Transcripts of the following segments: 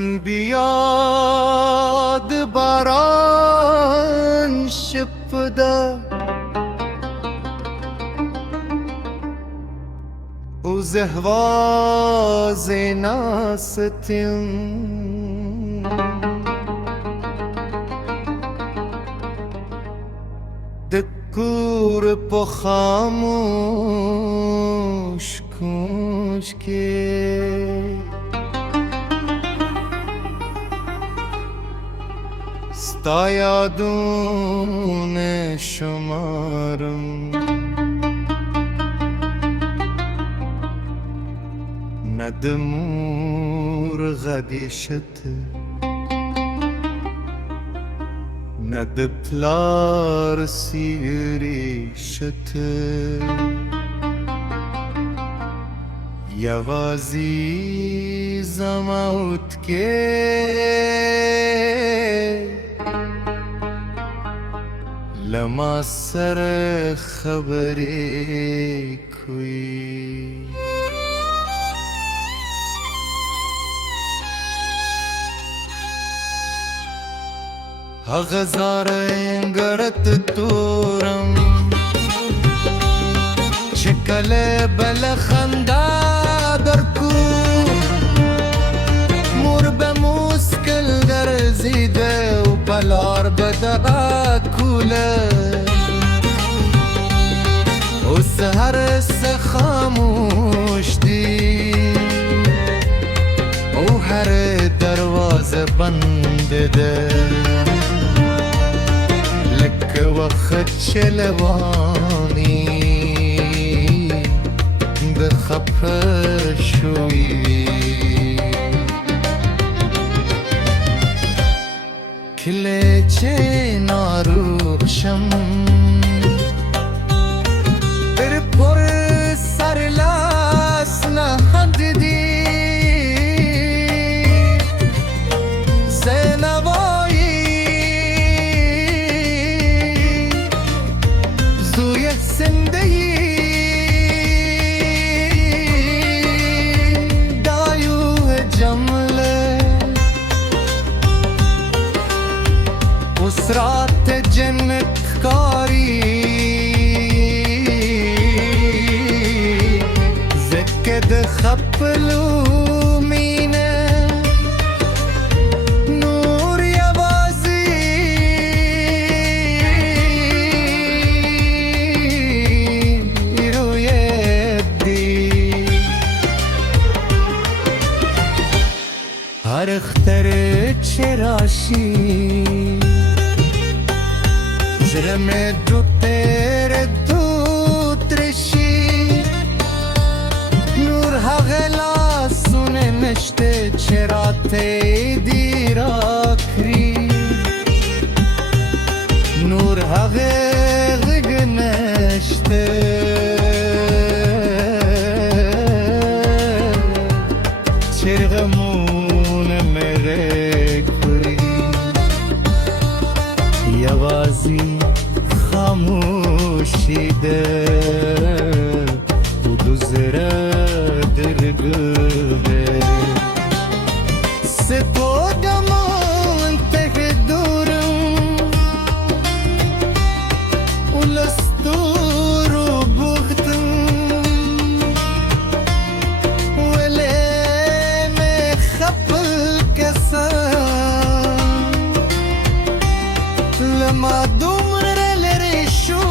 من بیاد باران شپدا و زهواز ناستم دکور پا خاموش کنش که ستا یادون شمارم ندمور غدیشت ند پلار سیریشت یوازی زموت که لما سر خبری کوی هغزار انگرت تورم شکل بل خندا درکو مور به موسکل گرزیده و بلار بدرا کوله و سهر خاموش دی و هر دروازه بند ده لک وقت چلوانی بخفه شوی کلیچه ناروشم بر پر سر لاس نهد دی سنوایی زوی سندهی دایوه جمله اسرات جنت کاری زکد خپلو مینه نور یوازی روی دی هر اختر چراشی زرم دو تیر دو ترشی نور هغلا سونه نشته چرا تیدیر آکری نور هغگ نشته چرغمون میره کری یوازی خاموشی ده و دو زره درگه سپودمون ته دورم و لستورو بختم ولی مخبل کسم لما دومر لري شو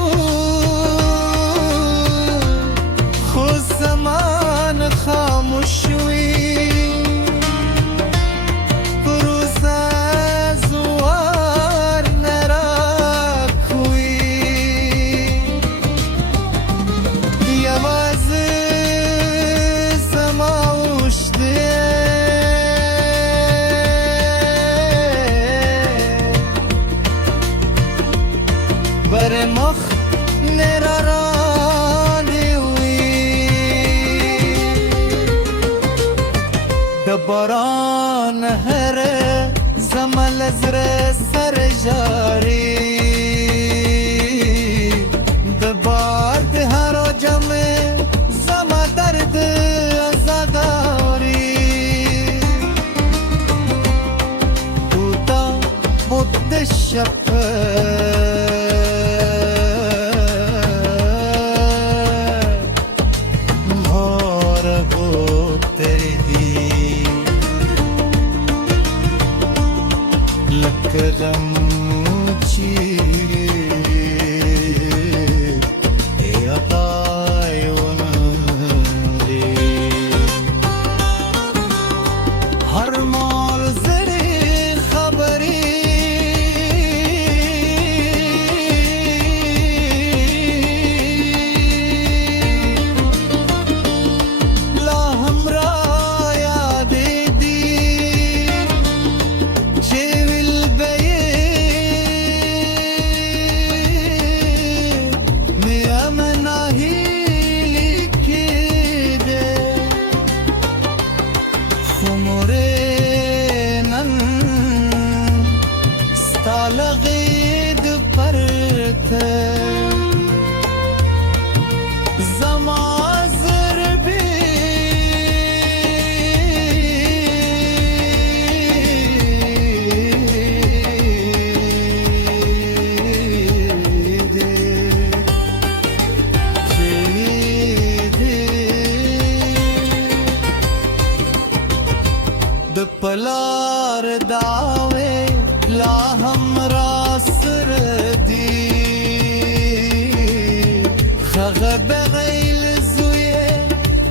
غيل زويه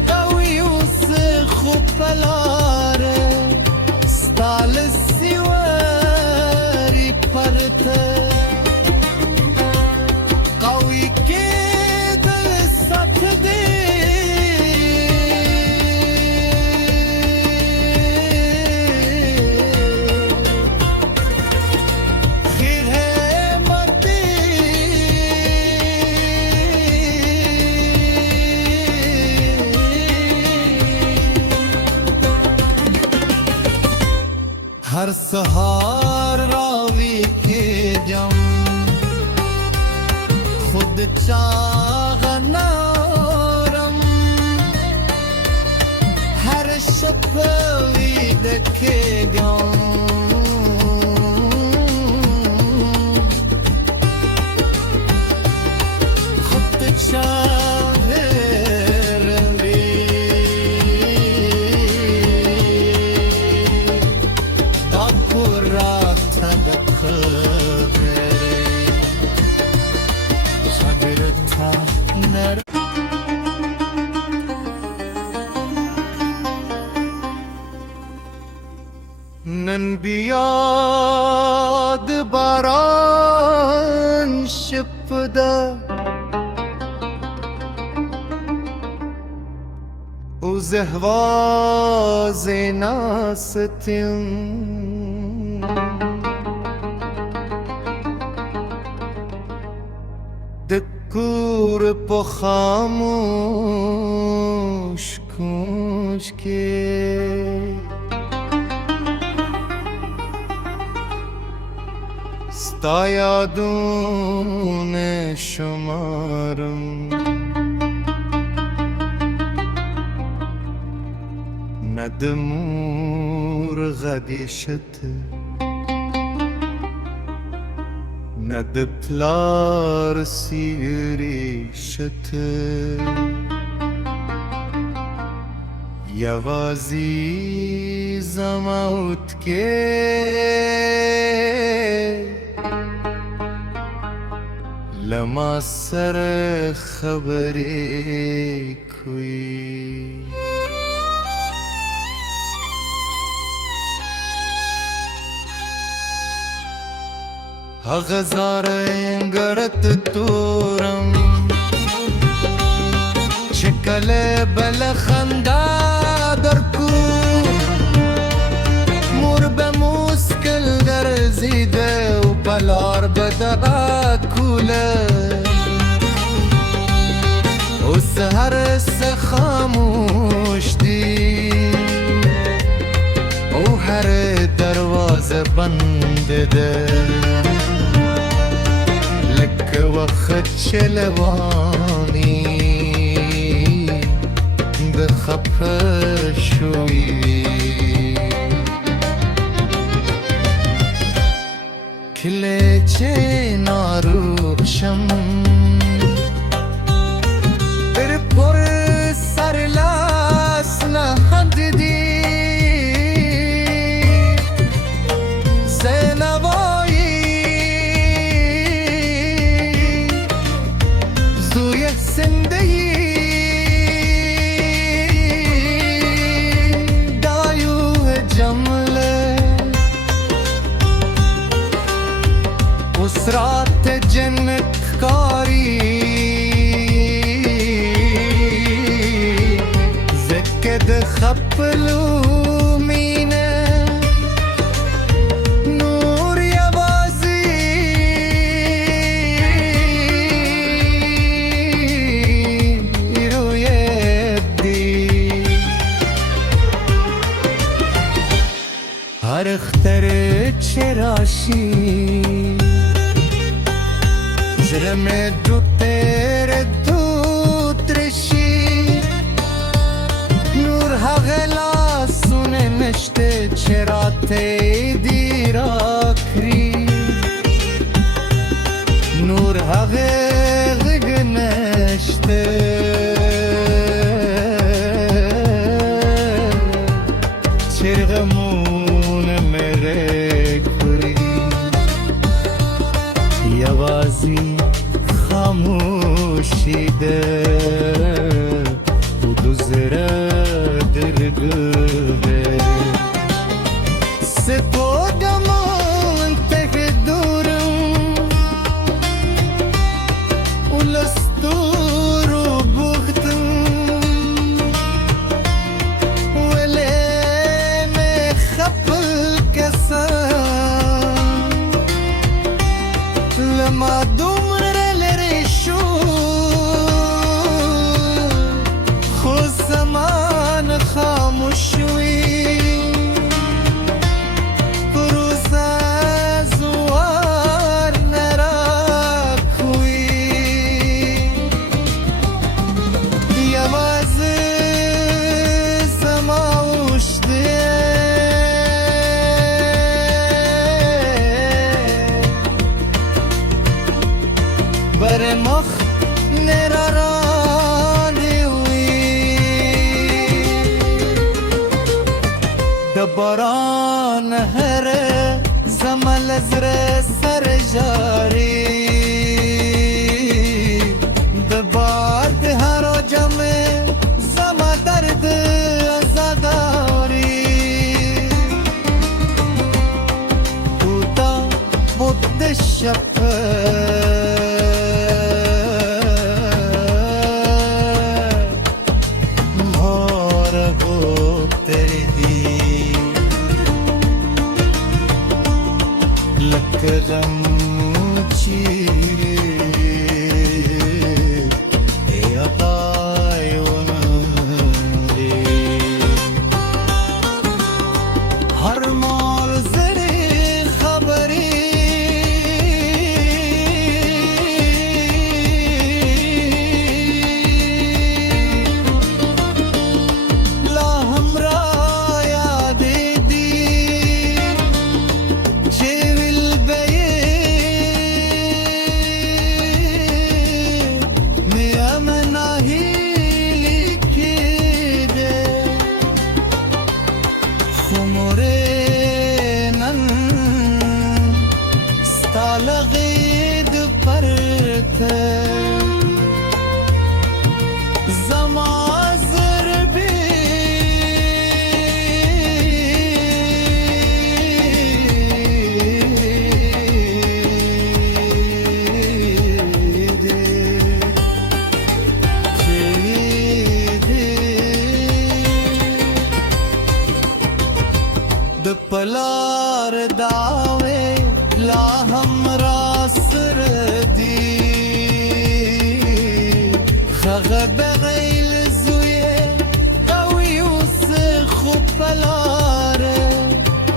قوي وسخ وبلاره ستال السواري برته قوي كده الصدق हर सहार रावी के जम खुद चागनारम हर शपवी देखे खुद نن بیاد باران شپده و زهواز ناستیم دکور پا خاموش کنش که ستا یادون شمارم ندمور غدیشت ند پلار سیریشت یوازی زموت که لما سر خبری کوئی غزار انگرت تورم شکل بلخندا درکو مور به موسکل گرزیده و بلار بدرا کوله و سهر خاموش دی و هر دروازه بند ده لک وقت چلوانی بخفه شوی کلیچه ناروشم بر پر سر لاس نهد دی سنوایی زوی سندهی دایوه جمله اسرات جنت کاری زکد خپلو مینه نور یوازی روی دی هر اختر چراشی زرم دو تیره دو ترشی نور هغلا سونه نشته چرا تیدیر آکری نور هغل نشته چرغمون مرک پری یوازی خاموش و دو زره درگه سپودمون ته دورم و لستورو بختم ولی مخبل کسان لما دومره لري شو خو زمان خاموش وي پروسه زوار نراکوي یوازې زما اوښتې بر مخ نرارانې وي د باران هره زما له زړه سره ژاړي د باد هرو جمع زما درد ازاداري بودا بود شپه لکرم چیره ای عطای ونده هر مال زری خبری لا همرا یاد دی لغید پرته زما زربی د پلار داوی لا همرا سر دی خغه بغیل زویه قوی اوس خوب پلاره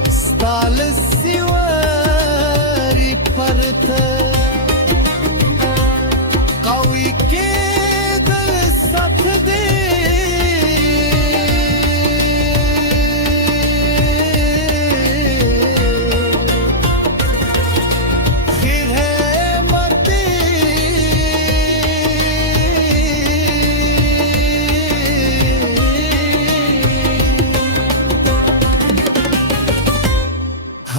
ستال سیواری پرته قوی که دل ست دی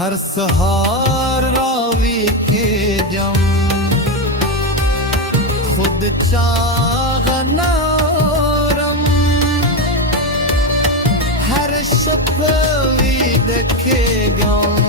हर सहार रावी के जम खुद चागनारम हर शपवी देखे गम